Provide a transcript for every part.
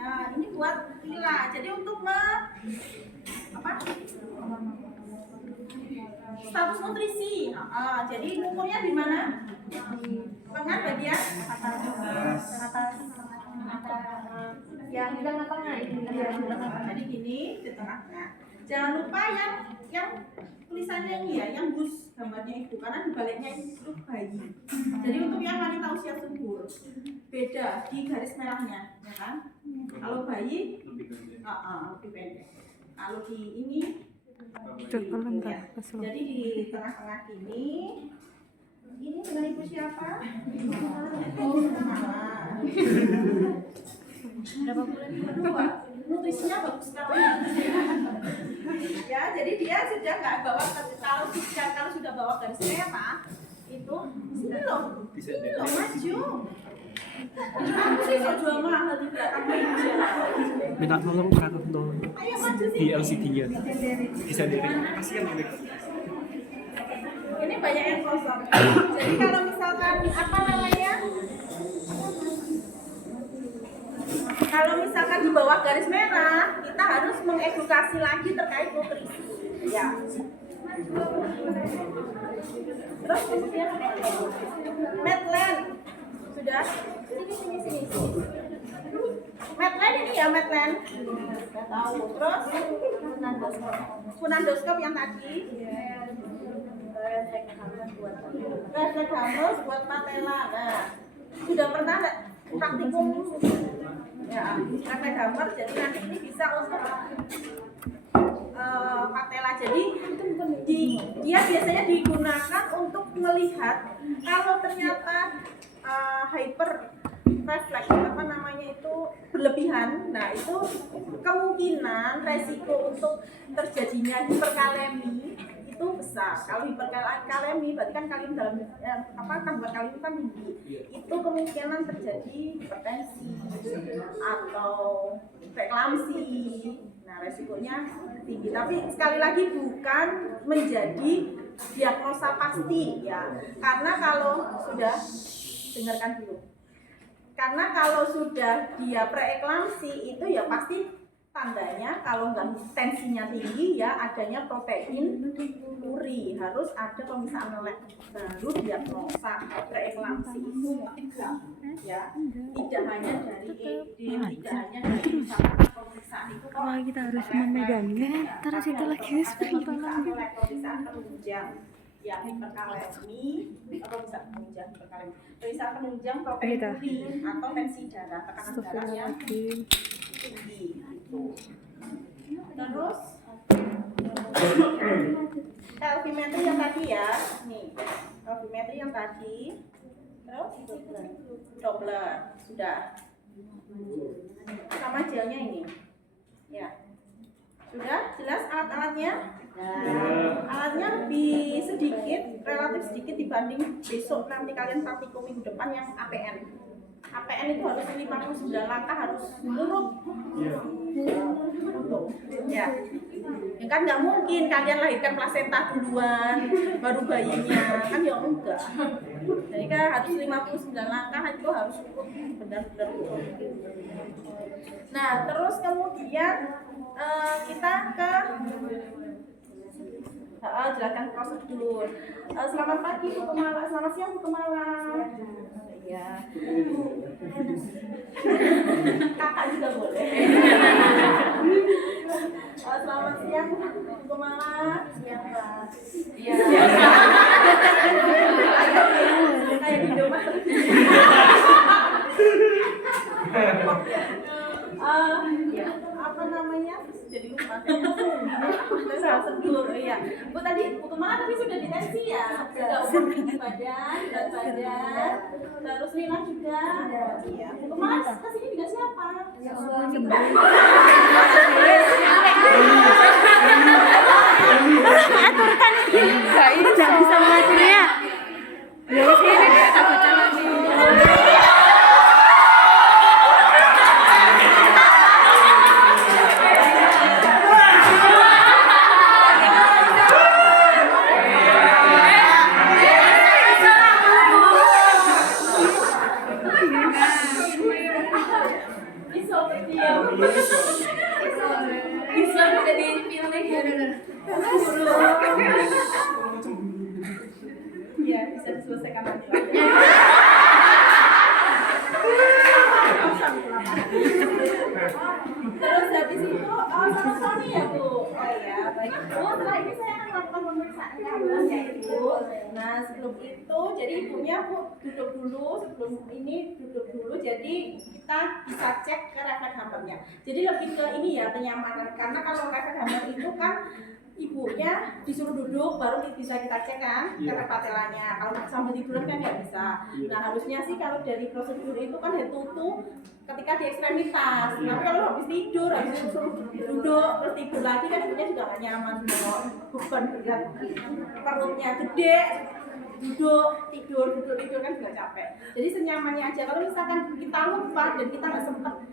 Nah, ini buat Lila. Jadi untuk status nutrisi. Jadi ngukurnya di mana? Lengan bagian atas yang di tengah-tengah ini. Jadi gini di tengahnya. Jangan lupa yang tulisannya ini ya, yang bus gambarnya itu, karena di baliknya itu bayi. Jadi untuk yang wanita usia subur beda di garis merahnya, ya kan? Kalau bayi lebih pendek. Kalau di ini ya. Jadi di tengah-tengah ini dengan ibu siapa? Berapa bulan? 2. Nutrisinya bagus sekali. Ya, jadi dia sudah nggak bawa kalau sudah bawa garis merah itu sini loh maju. Aku sih kok jual mahal di belakang meja. Minta tolong Kak untuk Ayo maju sini. di LCD-nya. Bisa dari kasihan ini. Ini banyak yang kosong. Jadi kalau misalkan kalau misalkan di bawah garis merah, kita harus mengedukasi lagi terkait nutrisi. Ya. Terus kemudian Medland. Sudah? Sini. Medland ini ya Medland. Sudah tahu. Terus Funandoskop yang tadi. Refleks Hamus buat patella. Nah, sudah pernah praktikum ya refleks gambar, jadi nanti ini bisa untuk patella. Jadi dia biasanya digunakan untuk melihat kalau ternyata hyper refleks itu berlebihan. Nah, itu kemungkinan resiko untuk terjadinya hiperkalemi itu besar. Kalau hiperkalemi berarti kan kalium dalam kandungan kalium kan tinggi. Itu kemungkinan terjadi hipertensi atau preeklamsi. Nah, resikonya tinggi. Tapi sekali lagi bukan menjadi diagnosa pasti ya. Karena kalau sudah dengarkan dulu. Karena kalau sudah dia preeklamsi itu ya pasti tandanya kalau nggak tensinya tinggi ya adanya protein uri, harus ada pemeriksaan lab baru diagnosa preeklamsi itu ya, tidak hanya dari ED, tidak hanya dari pemeriksaan itu Kita harus memegangnya terus itu lagi pemeriksaan penunjang yang hiperkalemi atau bisa penunjang hiperkalemi, periksa penunjang protein uri atau tensi darah, tekanan darah yang tinggi itu. Terus kalorimetri yang tadi ya, nih kalorimetri yang tadi, terus Doppler sudah, sama gelnya ini, ya sudah jelas alat-alatnya. Alatnya lebih sedikit, relatif sedikit dibanding besok nanti kalian praktikum minggu depan yang APN. APN itu harus 59 langkah, harus lurut. Ya kan nggak mungkin kalian lahirkan plasenta duluan baru bayinya, kan ya enggak. Jadi kan harus 59 langkah itu harus benar-benar lurut. Nah, terus kemudian kita ke jelaskan prosedur. Selamat pagi Bu Kemala, selamat siang Bu Kemala. Ya. Kakak juga boleh. Selamat siang Bu Kemala. Siang Pak. Iya. Kayak di rumah terus. Ya, apa namanya? Jadi lupa. Prosedur, iya. Bu tadi Bu Kemala tadi sudah ditensi ya. Sudah ukur tinggi badan, berat badan. Terus Lina juga. Iya. Bu Kemala kesini juga siapa? Ya aturkan ini nggak bisa mengaturnya. Dari sini aku jalan seperti Bisa udah dipilih ya. Iya, bisa diselesaikan lagi. Terus habis itu, sama suami ya Bu? Oh ya, baik. Setelah ini saya akan melakukan pemeriksaan kehamilan ya Ibu. Nah sebelum itu, jadi ibunya Bu duduk dulu, sebelum ini duduk dulu. Jadi kita bisa cek ke refleks hammernya. Jadi lebih ke ini ya, kenyamanan. Karena kalau refleks hammer itu kan ibunya disuruh duduk baru bisa kita cek kan karena patelanya. Kalau sambil tiduran kan nggak bisa. Nah harusnya sih kalau dari prosedur itu kan head to toe ketika di ekstremitas. Tapi kalau habis tidur, habis disuruh duduk terus tidur lagi kan ibunya juga nggak nyaman kalau beban berat perutnya gede. Tidur kan juga capek. Jadi senyamannya aja. Kalau misalkan kita lupa dan kita nggak sempat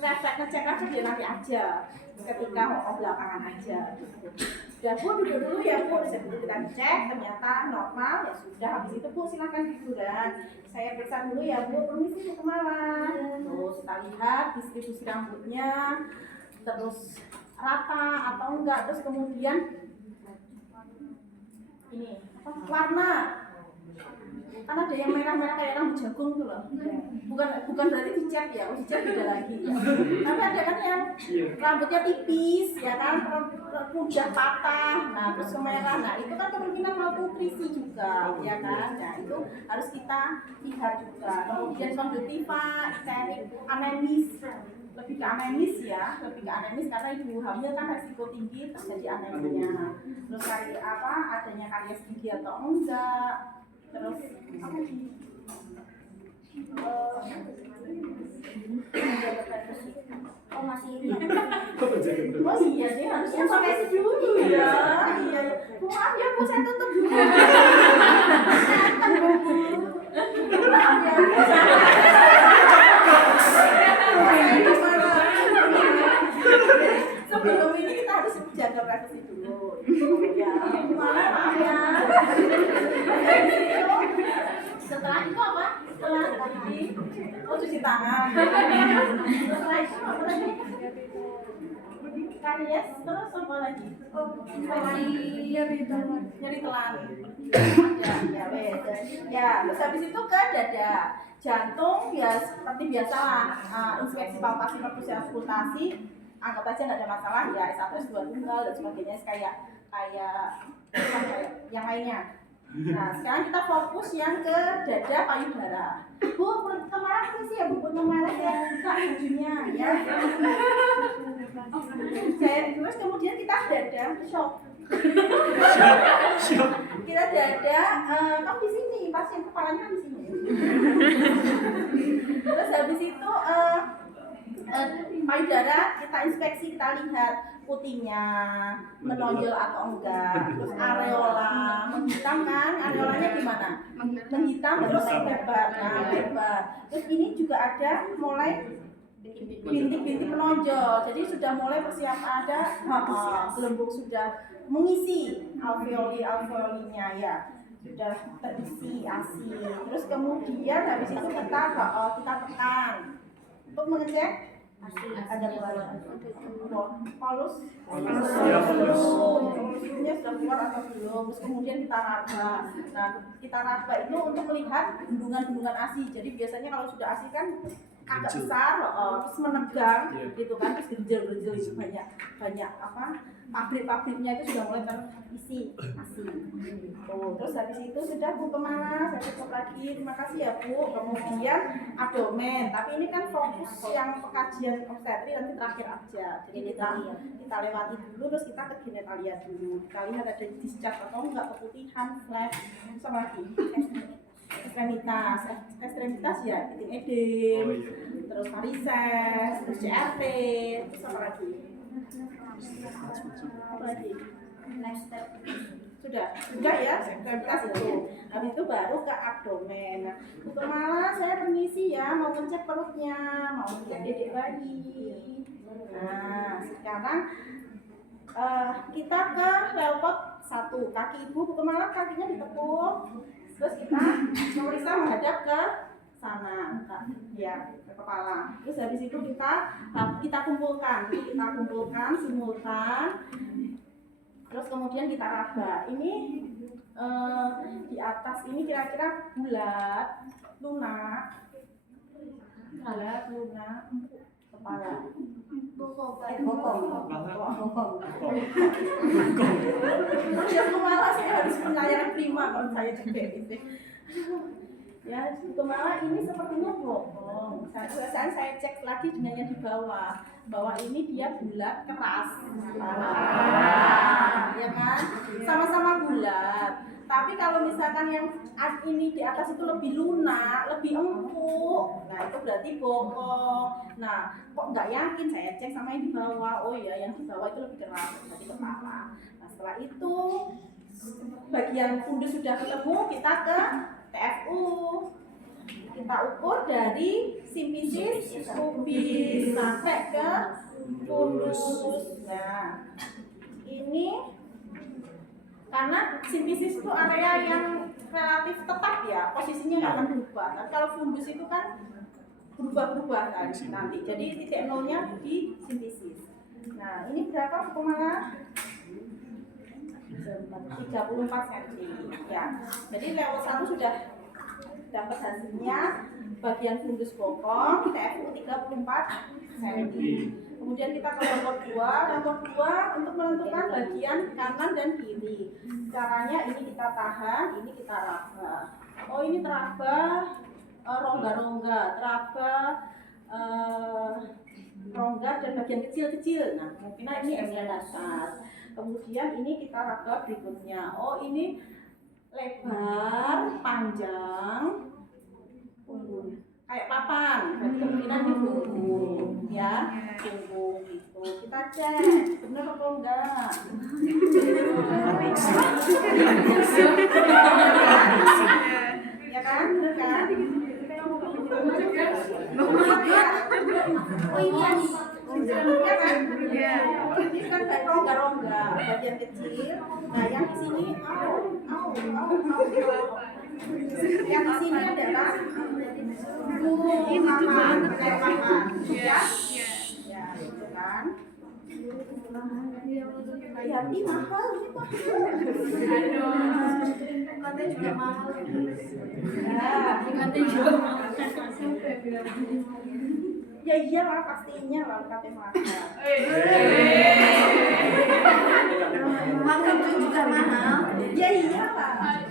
ngecek ya nanti aja ketika belakangan aja gitu. Ya Bu duduk dulu ya Bu, kita cek ternyata normal ya sudah, habis itu Bu silakan tiduran. Saya periksa dulu ya Bu, permisi Bu kemana? Terus kita lihat distribusi rambutnya terus rata atau enggak, terus kemudian ini warna, kan ada yang merah-merah kayak rambut jagung tuh loh. Bukan berarti dicat ya, dicat beda lagi. Tapi ada kan yang rambutnya tipis, ya kan, mudah patah, nah terus kemerah. Nah itu kan kemungkinan malnutrisi juga, ya kan. Nah itu harus kita lihat juga. Kemudian konjungtiva, icteric, anemis, lebih ke anemis ya, karena ibu hamil kan resiko tinggi terjadi anemia. Terus adanya karies gigi atau enggak. Terus apa lagi? Oh masih ini. Oh iya deh, harusnya pakai itu dulu ya. Iya. Maaf ya Bu, saya tutup dulu. Maaf ya Bu. Sebelum ini kita harus jaga privasi dulu. Ya, maaf ya. Setelah itu apa? Setelah ini, cuci tangan. Setelah itu apa lagi? Karies, terus apa lagi? Nyeri telan. Ya, terus habis itu ke dada. Jantung ya seperti biasa inspeksi palpasi perfusi auskultasi. Anggap aja nggak ada masalah ya, S1, S2 tunggal dan sebagainya kayak yang lainnya. Nah, sekarang kita fokus yang ke dada payudara. Bu, kemarin sih ya Bu, kemarin ya buka bajunya ya. Terus kemudian kita dada shock. Kita dada, kan di sini, pasien kepalanya di sini. Terus habis itu payudara kita inspeksi, kita lihat putihnya menonjol atau enggak, terus areola menghitam kan, areolanya gimana? Menghitam terus lebar, terus ini juga ada mulai bintik-bintik menonjol, jadi sudah mulai persiapan ada gelembung sudah mengisi alveolinya ya, sudah terisi ASI. Terus kemudian habis itu kita tekan untuk mengecek ada polus polusnya sudah keluar atau belum. Terus kemudian kita raba. Nah kita raba itu untuk melihat bendungan-bendungan ASI. Jadi biasanya kalau sudah ASI kan agak besar, terus menegang gitu kan, terus gerjel itu banyak pabrik-pabriknya itu sudah mulai terisi ASI. Terus habis itu sudah Bu kemana? Saya tutup lagi. Terima kasih ya Bu. Kemudian abdomen. Tapi ini kan fokus yang pengkajian obstetri nanti terakhir aja. Jadi kita lewati dulu, terus kita ke genitalia dulu. Kita lihat ada discharge atau enggak, keputihan, flash, sama lagi. Ekstremitas ya, titik edem, terus varises, terus CRT, terus apa lagi? Next step. Sudah ya, ekstremitas itu. Habis itu baru ke abdomen. Kemana saya permisi ya, mau ngecek perutnya, mau ngecek dedek bayi. Nah, sekarang kita ke leopard 1. Kaki ibu kemana? Kakinya ditekuk. Terus kita memeriksa menghadap ke sana, ya, ke kepala. Terus habis itu kita kumpulkan simultan. Terus kemudian kita raba. Ini di atas ini kira-kira bulat, lunak, kepala. Ya kepala saya harus penyayangan prima kalau saya juga gitu. Ya, kepala ini sepertinya bokong. Saya cek lagi dengan yang di bawah, bahwa ini dia bulat keras, ya kan? Sama-sama bulat. Tapi kalau misalkan yang ini di atas itu lebih lunak, lebih empuk, nah itu berarti bokong. Nah, kok nggak yakin? Saya cek sama yang di bawah. Oh iya, yang di bawah itu lebih keras, berarti kepala. Nah, setelah itu bagian fundus sudah ketemu, kita ke TFU. Kita ukur dari simfisis pubis sampai ke fundus. Nah, ini karena simfisis itu area yang relatif tetap ya, posisinya nggak akan berubah. Tapi kalau fundus itu kan berubah-ubah kan nanti. Jadi titik nolnya di simfisis. Nah, ini berapa kemana? 34 cm ya. Jadi level 1 sudah dapat hasilnya, bagian fundus bokong TFU 34 cm. Kemudian kita ke nomor 2 untuk menentukan bagian kanan dan kiri. Caranya ini kita tahan, ini kita raba. Oh, ini teraba rongga-rongga, teraba rongga dan bagian kecil-kecil. Nah, kemungkinan ini atas. Kemudian ini kita raba berikutnya. Oh, ini lebar, panjang, punggung kayak papan. Berarti kemungkinan ini punggung, ya, punggung itu. Kita cek benar atau enggak. Ya kan, benar kan? Oh, ini ya kan? Ini kan kayak rongga-rongga, bagian kecil. Nah, yang di sini yang di sini adalah papan, ya, itu kan. Hati mahal, katanya juga mahal. Ya iyalah, pastinya lah katanya mahal. Makan itu juga mahal. Ya iyalah.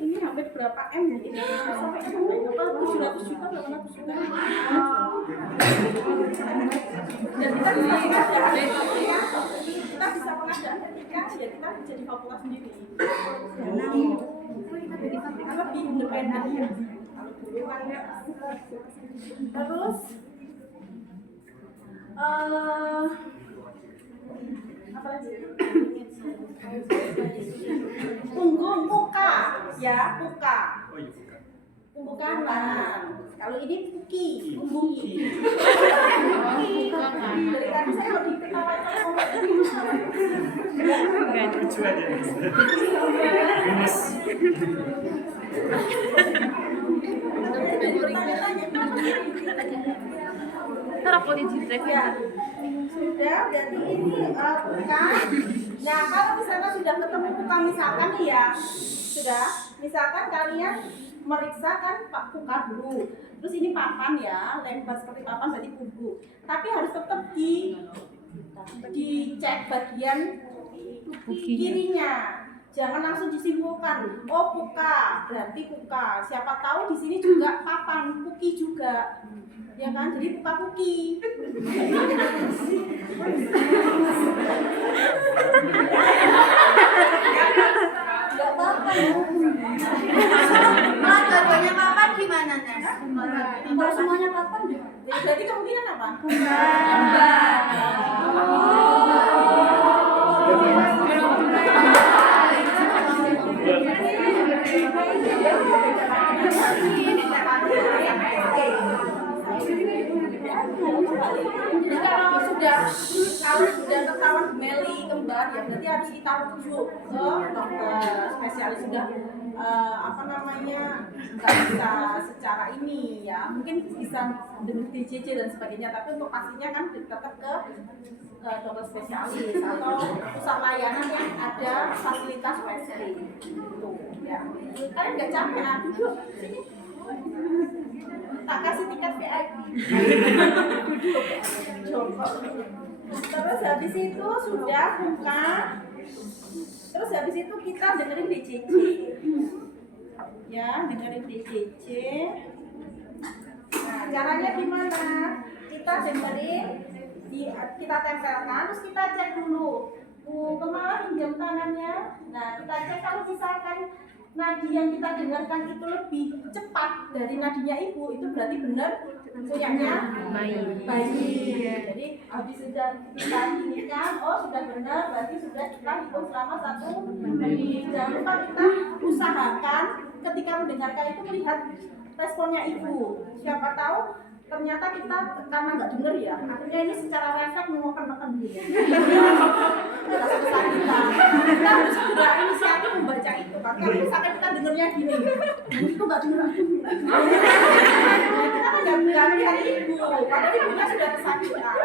Ini hampir berapa M nih? Sampai berapa? 700 juta, 800 juta. Dan kita bisa pengadaan ketika ya kita jadi fakultas sendiri. Kita lebih independen ya. Kalau dulu kan ya. Terus apa lagi? Punggung muka, ya muka. Punggung kanan. Kalau ini puki, punggung kiri. Dari tadi saya lebih ketawain sama Enggak lucu aja. Minus. Terapot di drive ya. Sudah, jadi ini buka. Nah, kalau misalkan sudah ketemu buka, misalkan nih ya, sudah, misalkan kalian meriksa kan Pak buka dulu. Terus ini papan ya, lebar seperti papan berarti buku. Tapi harus tetap dicek bagian kirinya. Jangan langsung disimpulkan, oh puka, berarti puka. Siapa tahu di sini juga papan, puki juga. Ya kan, jadi puka puki. Enggak apa-apa ya. Kalau dua-duanya papan gimana, Nes? Kalau semuanya papan, jadi kemungkinan apa? Jadi kalau sudah ketahuan gemeli kembar ya berarti harus kita rujuk ke dokter spesialis. Sudah nggak bisa secara ini ya, mungkin bisa dengan DJJ dan sebagainya, tapi untuk pastinya kan tetap ke dokter spesialis atau pusat layanan yang ada fasilitas spesialis gitu ya. Kalian nggak capek duduk sini, tak kasih tiket VIP. Duduk jongkok. Terus habis itu sudah buka. Terus habis itu kita dengerin DJJ. Ya, dengerin DJJ. Nah, caranya gimana? Kita dengerin, kita tempelkan, terus kita cek dulu. Kemana pinjam tangannya? Nah, kita cek kalau misalkan nadi yang kita dengarkan itu lebih cepat dari nadinya ibu, itu berarti benar punyanya bayi. Jadi habis sudah kita inikan, oh sudah benar, berarti sudah kita hitung selama 1 menit. Jangan lupa kita usahakan ketika mendengarkan itu melihat responnya ibu. Siapa tahu ternyata kita karena nggak dengar ya, akhirnya ini secara refleks mengokan-okan dia. Kita harus segera inisiatif membaca itu. Karena misalkan kita dengarnya gini, itu nggak dengar. Kita kan nggak melihat ibu, padahal ibunya sudah kesakitan.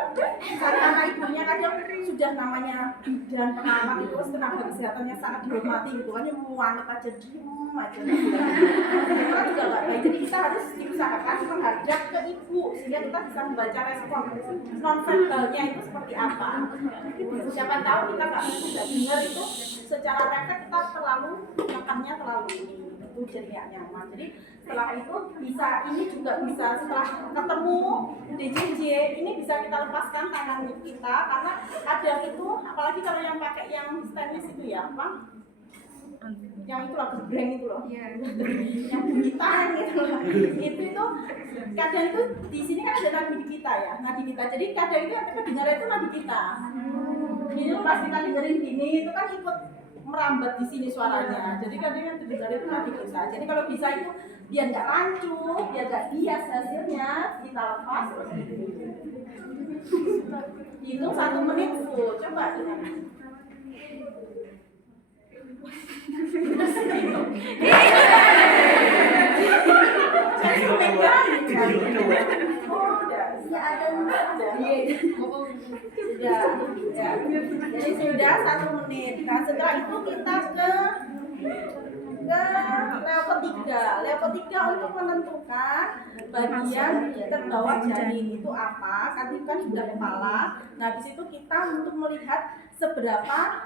Karena ibunya kadang sudah namanya bidan pengamat itu tenaga kesehatannya sangat dihormati gitu kan, yang muanget aja diem aja. Kita juga nggak baik, jadi kita harus diusahakan menghadap ke ibu sehingga kita bisa membaca respon non-verbalnya itu seperti apa. Siapa tahu kita nggak dengar itu secara refleks kita terlalu makannya terlalu ini, itu jadi nggak nyaman. Jadi setelah itu bisa ini juga bisa setelah ketemu DJJ ini bisa kita lepaskan tangan kita karena ada itu, apalagi kalau yang pakai yang stainless itu ya apa? Yang itu lagu brand itu loh, yang bunyi tangan gitu loh. Itu kadang itu di sini kan ada nadi kita ya, nadi kita. Jadi kadang itu yang kita dengar itu nadi kita. Jadi pas kita dengerin gini itu kan ikut merambat di sini suaranya. Jadi kadang yang terdengar itu nadi kita. Jadi kalau bisa itu biar nggak rancu, biar nggak bias hasilnya, kita lepas. Hitung 1 menit full, coba dengar. Jadi sudah 1 menit. Nah setelah itu kita ke level 3. Level 3 untuk menentukan bagian terbawah janin itu apa. Kan sudah kepala. Nah di situ kita untuk melihat seberapa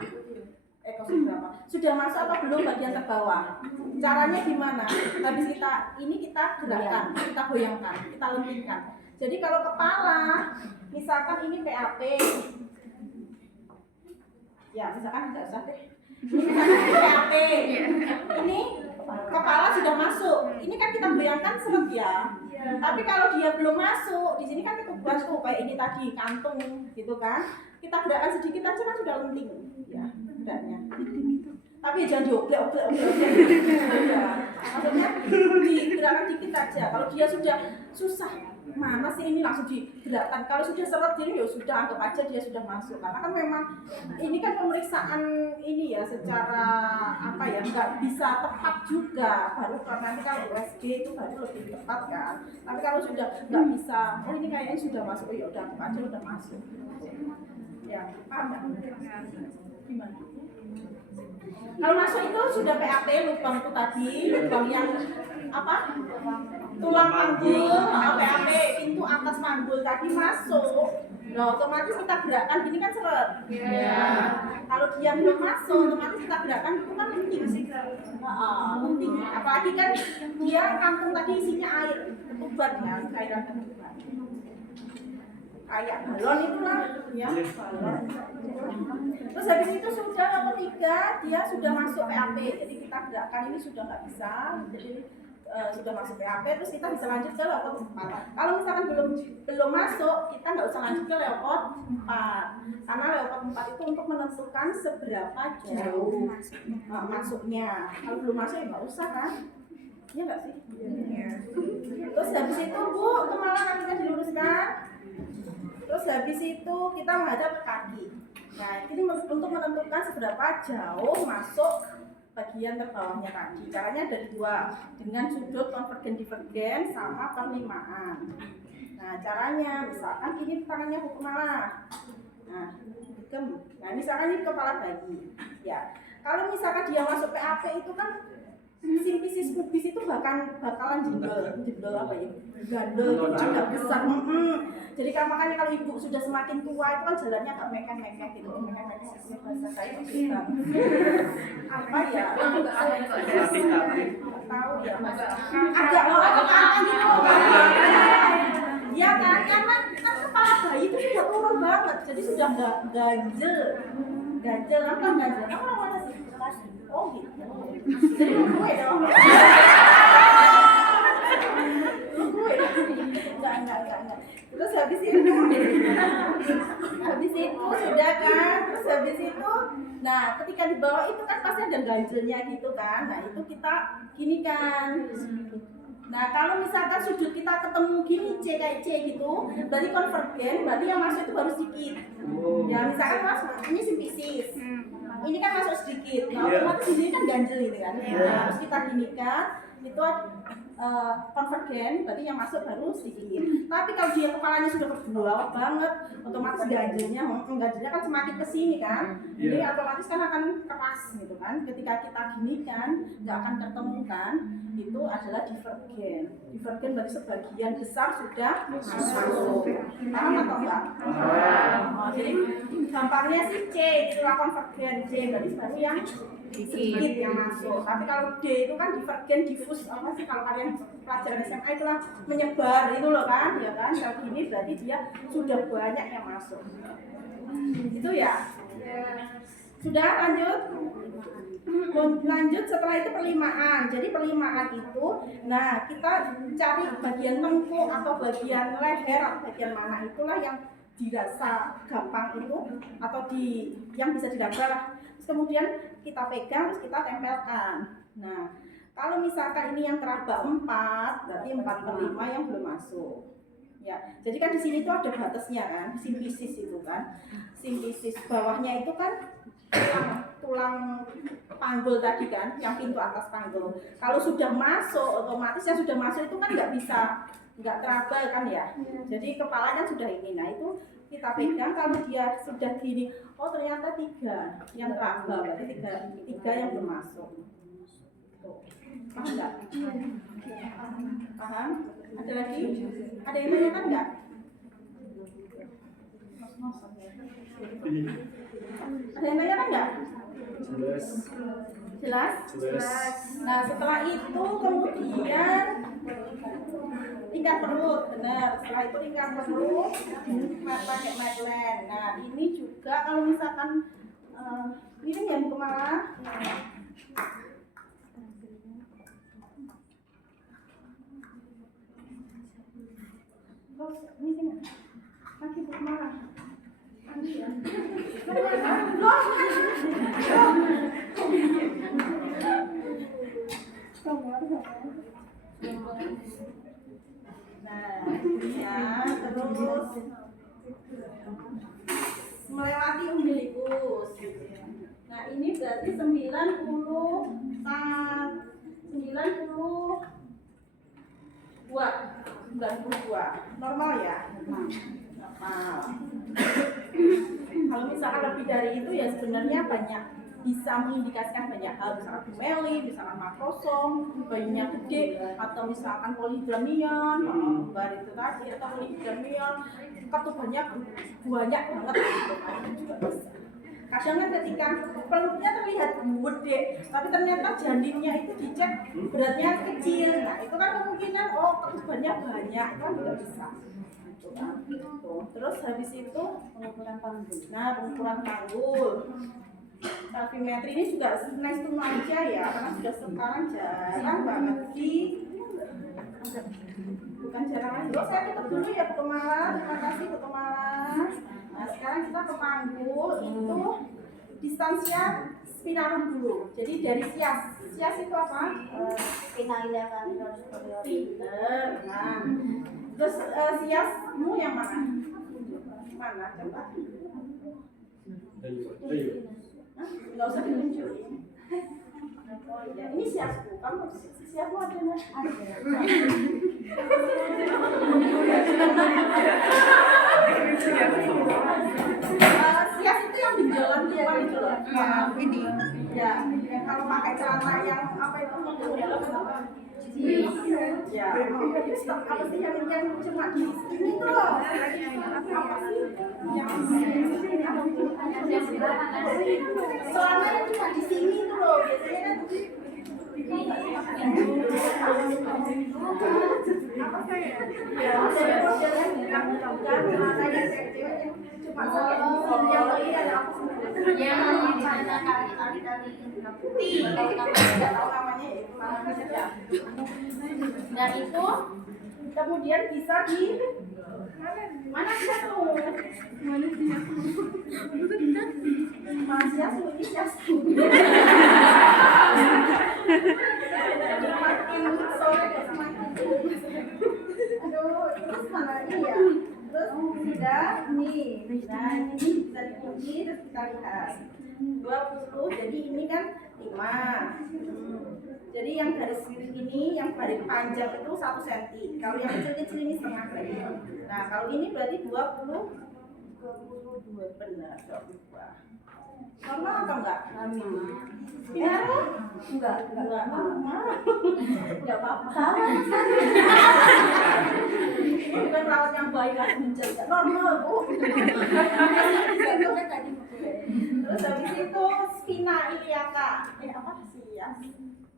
sudah masuk atau belum bagian terbawah. Caranya gimana? Habis kita gerakkan, kita goyangkan, kita lentingkan. Jadi kalau kepala, misalkan ini PAP, ya misalkan nggak usah deh. Ini PAP, ini kepala sudah masuk. Ini kan kita goyangkan seret ya. Tapi kalau dia belum masuk, di sini kan kita bantu kayak ini tadi kantung, gitu kan? Kita gerakkan sedikit aja kan sudah lenting, ya. Tapi jangan dioblek-oblek ya. Maksudnya digerakkan dikit aja. Kalau dia sudah susah, mana sih ini langsung digerakkan. Kalau sudah seret jadi ya sudah, anggap aja dia sudah masuk. Karena kan memang ini kan pemeriksaan ini ya secara apa ya, nggak bisa tepat juga. Baru nanti kalau USG itu baru lebih tepat kan. Tapi kalau sudah nggak bisa, oh ini kayaknya sudah masuk, oh ya udah anggap aja udah masuk. Ya, paham nggak? Gimana? Kalau masuk itu sudah PAP, lubang itu tadi, lubang yang apa? Tulang panggul, PAP, pintu atas panggul tadi masuk. Nah, otomatis kita gerakkan gini kan seret. Kalau dia belum masuk, otomatis kita gerakkan itu kan penting sih. Penting. Apalagi kan dia kantung tadi isinya air, ketuban ya, cairan ketuban. Kayak balon itulah, ya balon. Terus habis itu sudah level 3 dia sudah masuk PAP, jadi kita gerakkan ini sudah nggak bisa, jadi sudah masuk PAP, terus kita bisa lanjut ke level 4. Kalau misalkan belum masuk, kita nggak usah lanjut ke level 4, karena level 4 itu untuk menentukan seberapa jauh masuknya. Kalau belum masuk ya nggak usah kan? Iya nggak sih? Terus habis itu Bu, kemarin kita diluruskan. Terus habis itu kita menghadap ke kaki. Nah, ini untuk menentukan seberapa jauh masuk bagian terbawahnya tadi. Caranya ada dua, dengan sudut konvergen divergen sama perlimaan. Nah, caranya misalkan ini tangannya Bu Kumala. Nah, gem. Nah, misalkan ini kepala bayi. Ya. Kalau misalkan dia masuk PAP itu kan simpisis pubis itu bakalan jendol apa ya? Gandol gitu, agak besar. Jadi makanya kalau ibu sudah semakin tua itu kan jalannya agak mekeh-mekeh gitu. Mekeh-mekeh bahasa saya itu apa ya? Tahu ya, Mas. Agak pantang gitu. Iya kan, karena kan kepala bayi itu sudah turun banget, jadi sudah nggak ganjel, apa ganjel? Kamu orang mana sih? Oh gitu. Jadi lu gue dong. Lu gue. Enggak. Terus habis itu sudah kan, terus habis itu, nah ketika di bawah itu kan pasti ada ganjelnya gitu kan, nah itu kita gini kan. Nah, kalau misalkan sudut kita ketemu gini C kayak C gitu, berarti konvergen, berarti yang masuk itu baru sedikit. Ya, misalkan Mas, ini simpisis. Ini kan masuk sedikit. Nah, otomatis ini kan ganjel gitu kan. Nah, terus kita ginikan, itu konvergen, berarti yang masuk baru sedikit. Tapi kalau dia kepalanya sudah berbawah banget, otomatis ganjelnya kan semakin ke sini kan. Jadi otomatis kan akan keras gitu kan. Ketika kita ginikan, nggak akan ketemu kan. Itu adalah divergen. Divergen berarti sebagian besar sudah masuk. Paham atau enggak? Jadi gampangnya sih C itulah konvergen, C berarti baru yang sedikit yang masuk. Tapi kalau D itu kan divergen, difus apa sih kalau kalian pelajaran SMA itulah menyebar itu loh kan, ya kan? Kalau gini berarti dia sudah banyak yang masuk. Itu ya. Sudah lanjut. Lanjut setelah itu perlimaan. Jadi perlimaan itu, nah kita cari bagian tengkuk atau bagian leher atau bagian mana itulah yang dirasa gampang itu atau yang bisa diraba lah. Terus kemudian kita pegang terus kita tempelkan. Nah, kalau misalkan ini yang teraba 4, berarti 4/5 yang belum masuk. Ya, jadi kan di sini tuh ada batasnya kan, simpisis itu kan. Simpisis bawahnya itu kan tulang panggul tadi kan, yang pintu atas panggul. Kalau sudah masuk, otomatis yang sudah masuk itu kan nggak teraba kan ya. Jadi kepalanya sudah ini. Nah itu kita pegang, kalau dia sudah gini, oh ternyata 3 yang teraba, berarti 3 yang belum masuk. Paham nggak? Paham? Ada lagi? Ada yang tanyakan nggak? Ada yang tanyakan nggak? Jelas? Nah setelah itu kemudian lingkar perut, benar. Setelah itu lingkar perut pakai Madeleine. Nah ini juga kalau misalkan ini yang kemana? Terus ini sih lagi kemana? Nah, ya, terus melewati umbilikus. Nah, ini berarti 92 normal ya. Normal. Kalau misalkan lebih dari itu ya sebenarnya banyak bisa mengindikasikan banyak hal, misalkan bumeli, misalkan makrosom, bayinya gede, atau misalkan polydramion, kembar itu tadi, atau polydramion, ketubannya banyak banget gitu kan, itu juga bisa. Kadang kan ketika peluknya terlihat gede, tapi ternyata janinnya itu dicek beratnya kecil, nah itu kan kemungkinan ketubannya banyak, itu kan juga bisa. Terus habis itu pengukuran panggul. Nah, pengukuran panggul. Kalvimetri ini juga nice to know aja ya, karena sudah sekarang jarang banget bukan jarang lagi. Saya tutup dulu ya Bu Kumala. Terima kasih Bu Kumala. Nah, sekarang kita ke panggul itu distansia spinarum dulu. Jadi dari sias itu apa? Spinalia canthor superior. Nah, terus siasmu yang mana? Mana coba? Ayo. Nggak usah ditunjukin. Oh iya, ini siapku. Kamu siapmu ada nggak? Siap itu yang benjolan keluar itu loh. Ini. Ya, yang kalau pakai celana yang apa itu? Ya, apa sih yang cuma di sini tuh loh? Apa sih? Soalnya yang cuma di sini tuh loh, biasanya kan apa saya? Ya, cuma yang lain ada apa sih? Yang namanya kali-kali Tidak tahu namanya ya. dan itu Kemudian bisa di mana siasmu? Mas siasmu ini siasmu. Makin sore semakin. Aduh, terus mana ini ya? Terus sudah nih. Nah, ini bisa dikunci terus kita lihat. 20, jadi ini kan 5. Jadi yang garis ini, yang garis panjang itu 1 cm. Kalau yang kecil-kecil ini setengah lagi. Nah, kalau ini berarti 22 benar, 22. Normal atau enggak? Ya, enggak normal. Enggak apa-apa. Salah. Ini bukan perawat yang baik lah menjaga. Normal, Bu. Terus habis itu spina iliaca. Apa sih ya?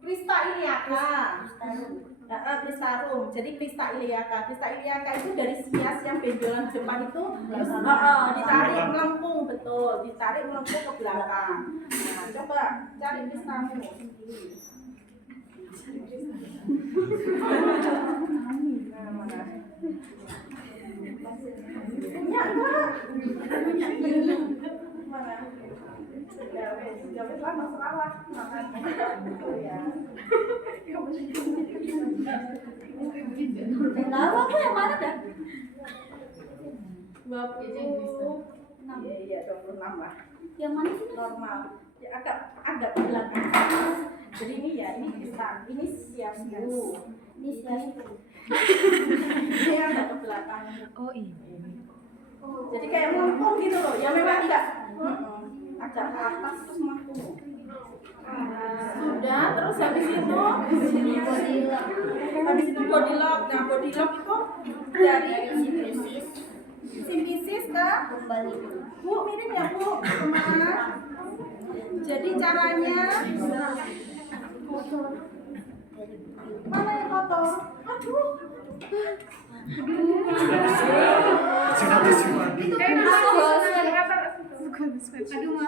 Krista iliaca. Kristarum. Jadi krista iliaca. Krista iliaca itu dari sias yang benjolan depan itu ditarik melengkung, betul. Ditarik melengkung ke belakang. Nah, coba cari kristamu sendiri. Nah, mana? Punya enggak? Punya. Mana? Jawab lah masalah makanya. Ya. tahu aku yang mana dah? 26. Iya, 26 lah. Yang mana sih? Normal. Ya, agak ke belakang. Jadi ini ya, ini bisa. Ini siasmu. Ini siapa? Ini agak ke belakang. Oh ini. Jadi kayak melengkung gitu loh. Ya memang agak agak ke atas terus melengkung. Sudah, terus habis itu body lock. Nah, body lock itu dari simpisis ke Kembali. Bu, miring ya Bu, kemana? Jadi caranya mana yang kotor? Aduh.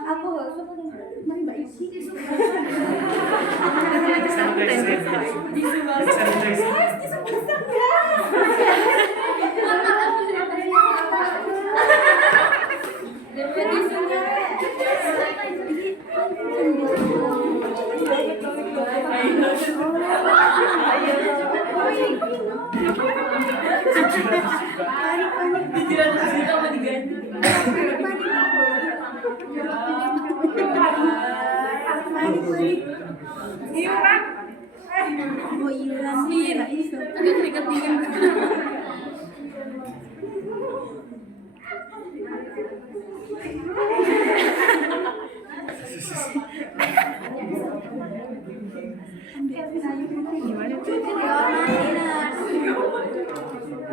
Aku harus Mari Mbak Isi. Agak keringet dingin.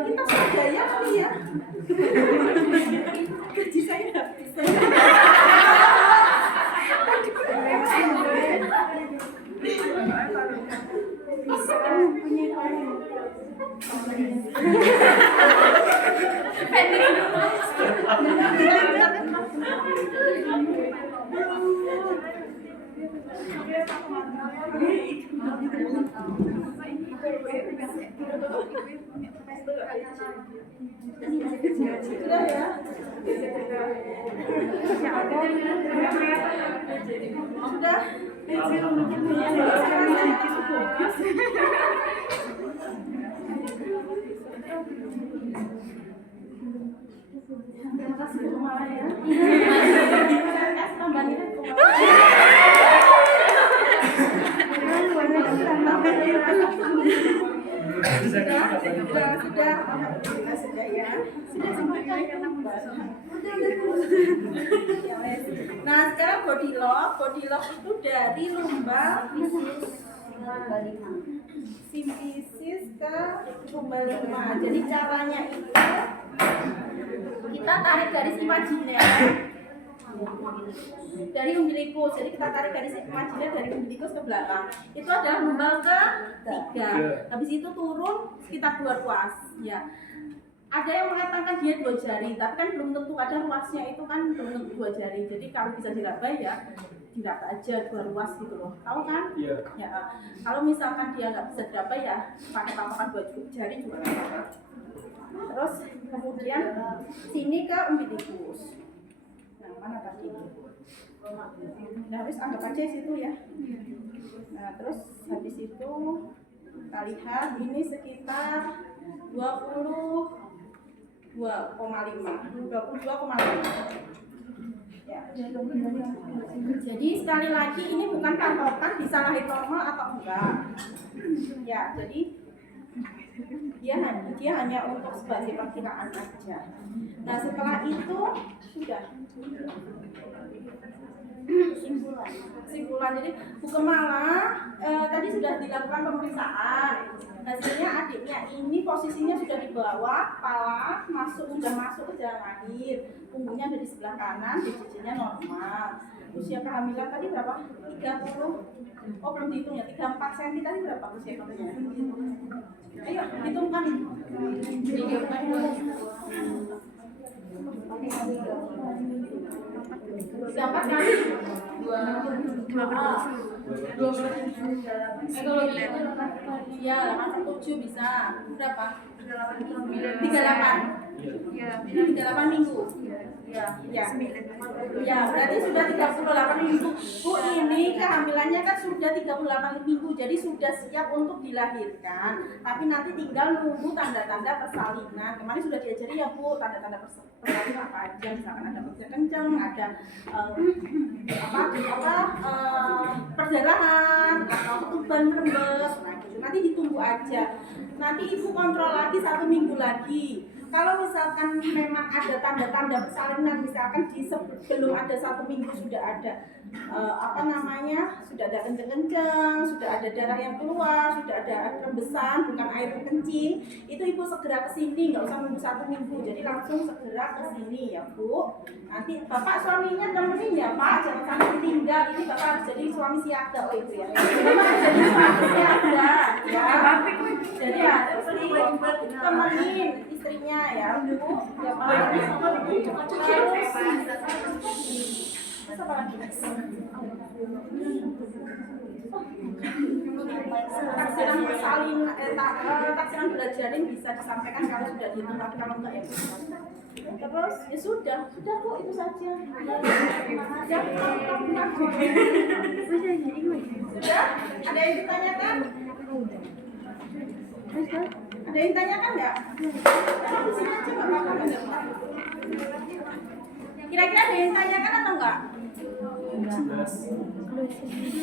Kita saja ya kali ya. Gaji saya habis. Sudah ya. Sudah. Terima kasih. tambahan itu. Sudah ya. Sudah semuanya. Nah, sekarang body lock itu dari lumbar simfisis ke lumbar 5. Jadi caranya itu kita tarik garis imajiner dari umbilikus. Jadi kita tarik garis imajiner dari umbilikus ke belakang. Itu adalah lumbar ke-3. Habis itu turun sekitar 2 ruas. Ya. Ada yang mengatakan dia 2 jari, tapi kan belum tentu, ada ruasnya itu kan belum tentu 2 jari. Jadi kalau bisa diraba ya diraba aja 2 ruas gitu loh. Tahu kan? Iya. Ya. Kalau misalkan dia nggak bisa diraba ya pakai patokan 2 jari juga nggak apa-apa. Terus kemudian sini ke umbilikus. Nah, mana tadi? Nah, harus anggap aja situ ya. Nah, terus habis itu kita lihat ini sekitar 22,5. Ya. Jadi sekali lagi ini bukan patokan bisa lahir normal atau enggak. Ya, jadi dia hanya untuk sebagai perkiraan aja. Nah, setelah itu sudah kesimpulan. Jadi Bu Kemala tadi sudah dilakukan pemeriksaan. Hasilnya adiknya ini posisinya sudah di bawah, kepala sudah masuk ke jalan lahir, punggungnya ada di sebelah kanan, JJ-nya normal. Usia kehamilan tadi berapa? 30. Oh, belum dihitung ya. 34 cm tadi berapa usia kehamilan? Ayo hitungkan. 34 kali 12. Kalau gitu ya 87 bisa. Berapa? 38. Ya, 38 minggu. Ya. Ya, berarti sudah 38 minggu. Bu, ini kehamilannya kan sudah 38 minggu, jadi sudah siap untuk dilahirkan. Tapi nanti tinggal nunggu tanda-tanda persalinan. Kemarin sudah diajari ya Bu, tanda-tanda persalinan apa aja, misalkan ada kerja kenceng, ada perdarahan atau ketuban merembes. Nah, gitu. Nanti ditunggu aja. Nanti ibu kontrol lagi 1 minggu lagi. Kalau misalkan memang ada tanda-tanda persalinan, misalkan belum ada 1 minggu sudah ada sudah ada kenceng-kenceng, sudah ada darah yang keluar, sudah ada rembesan, bukan air kencing, itu ibu segera ke sini, nggak usah nunggu 1 minggu, jadi langsung segera ke sini ya Bu. Nanti bapak suaminya temenin ya Pak, jangan sampai ditinggal. Ini bapak harus jadi suami siaga, oh itu ya. Bapak harus jadi suami siaga, ya. Jadi harus temenin istrinya ya Bu. Ya Pak. Taksiran taksiran gula janin bisa disampaikan kalau sudah dihitung, tapi kalau enggak ya Bu. Terus ya sudah Bu, itu saja. Sudah? Ada yang ditanyakan? Ada yang ditanyakan nggak? Di sini aja nggak apa-apa. Kira-kira ada yang ditanyakan atau enggak?